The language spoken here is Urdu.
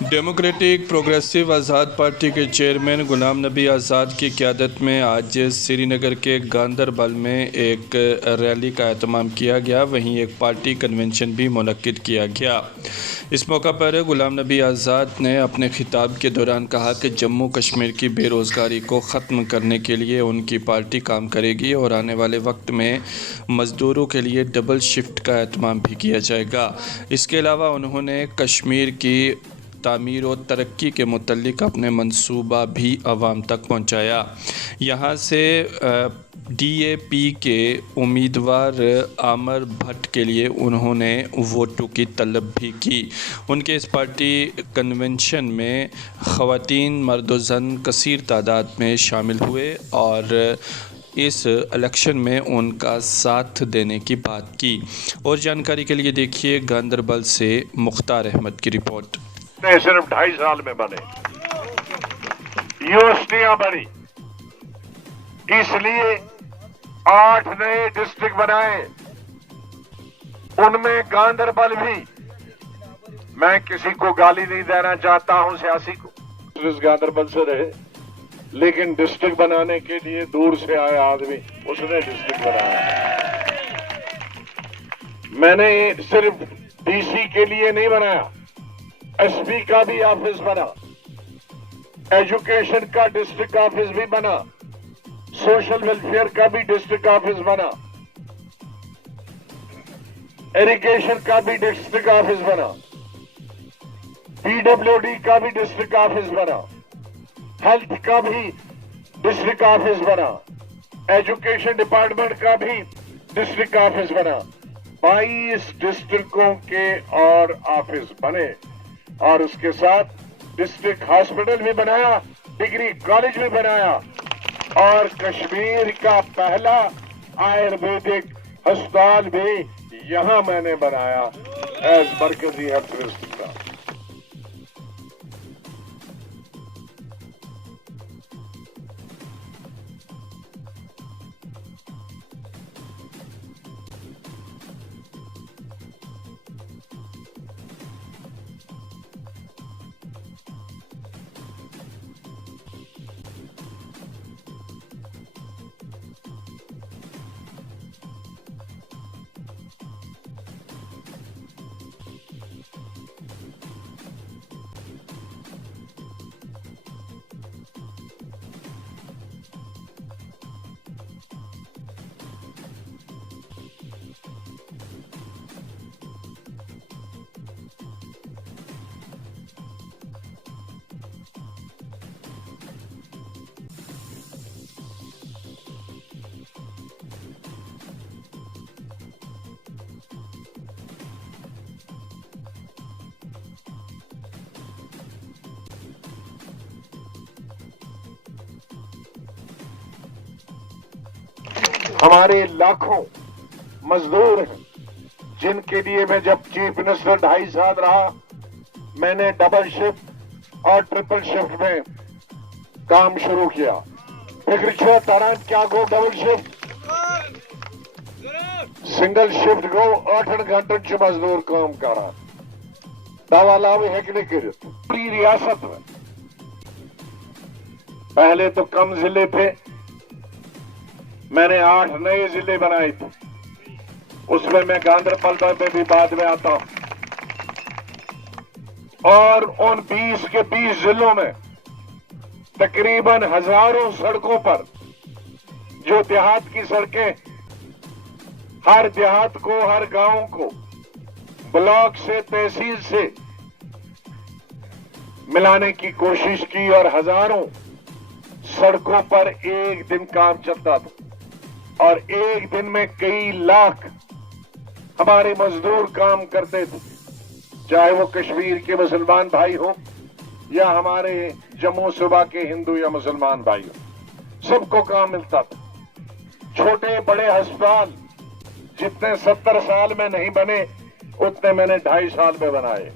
ڈیموکریٹک پروگریسو آزاد پارٹی کے چیئرمین غلام نبی آزاد کی قیادت میں آج سری نگر کے گاندربل میں ایک ریلی کا اہتمام کیا گیا، وہیں ایک پارٹی کنونشن بھی منعقد کیا گیا۔ اس موقع پر غلام نبی آزاد نے اپنے خطاب کے دوران کہا کہ جموں کشمیر کی بے روزگاری کو ختم کرنے کے لیے ان کی پارٹی کام کرے گی اور آنے والے وقت میں مزدوروں کے لیے ڈبل شفٹ کا اہتمام بھی کیا جائے گا۔ اس کے علاوہ انہوں نے کشمیر کی تعمیر و ترقی کے متعلق اپنے منصوبہ بھی عوام تک پہنچایا۔ یہاں سے ڈی اے پی کے امیدوار عامر بھٹ کے لیے انہوں نے ووٹوں کی طلب بھی کی۔ ان کے اس پارٹی کنونشن میں خواتین، مرد و زن کثیر تعداد میں شامل ہوئے اور اس الیکشن میں ان کا ساتھ دینے کی بات کی۔ اور جانکاری کے لیے دیکھیے گاندربل سے مختار احمد کی رپورٹ۔ صرف 2.5 سال میں بنے، یونیورسٹیاں بنی، اس لیے 8 نئے ڈسٹرکٹ بنائے، ان میں گاندربل بھی۔ میں کسی کو گالی نہیں دینا چاہتا ہوں سیاسی کو، گاندربل سے رہے لیکن ڈسٹرکٹ بنانے کے لیے دور سے آیا آدمی، اس نے ڈسٹرکٹ بنایا۔ میں نے صرف ڈی سی کے لیے نہیں بنایا، ایس پی کا بھی آفس بنا، ایجوکیشن کا ڈسٹرکٹ آفس بھی بنا، سوشل ویلفیئر کا بھی ڈسٹرکٹ آفس بنا، ایریگیشن کا بھی ڈسٹرکٹ آفس بنا، پی ڈبلیو ڈی کا بھی ڈسٹرکٹ آفس بنا، ہیلتھ کا بھی ڈسٹرکٹ آفس بنا، ایجوکیشن ڈپارٹمنٹ کا بھی ڈسٹرکٹ آفس بنا۔ 22 ڈسٹرکٹوں کے اور آفس بنے اور اس کے ساتھ ڈسٹرکٹ ہاسپٹل بھی بنایا، ڈگری کالج بھی بنایا اور کشمیر کا پہلا آیورویدک ہسپتال بھی یہاں میں نے بنایا ایز مرکزی ہیلتھ ڈسٹرکٹ کا۔ ہمارے لاکھوں مزدور ہیں جن کے لیے میں جب چیف منسٹر 2.5 سال رہا، میں نے ڈبل شفٹ اور ٹرپل شفٹ میں کام شروع کیا۔ فکر چھو تران کیا گو ڈبل شفٹ، سنگل شفٹ گو 8 گھنٹن چھ مزدور کام کرا دوا لاوے ہیکنے کرت پوری ریاست میں۔ پہلے تو کم ضلع تھے، میں نے 8 نئے ضلع بنائے تھے، اس میں گاندربل میں بھی بعد میں آتا ہوں، اور ان 20 کے 20 ضلعوں میں تقریباً ہزاروں سڑکوں پر، جو دیہات کی سڑکیں ہر دیہات کو، ہر گاؤں کو بلاک سے، تحصیل سے ملانے کی کوشش کی، اور ہزاروں سڑکوں پر ایک دن کام چلتا تھا اور ایک دن میں کئی لاکھ ہمارے مزدور کام کرتے تھے، چاہے وہ کشمیر کے مسلمان بھائی ہوں یا ہمارے جموں صوبہ کے ہندو یا مسلمان بھائی ہوں، سب کو کام ملتا تھا۔ چھوٹے بڑے ہسپتال جتنے 70 سال میں نہیں بنے اتنے میں نے 2.5 سال میں بنائے۔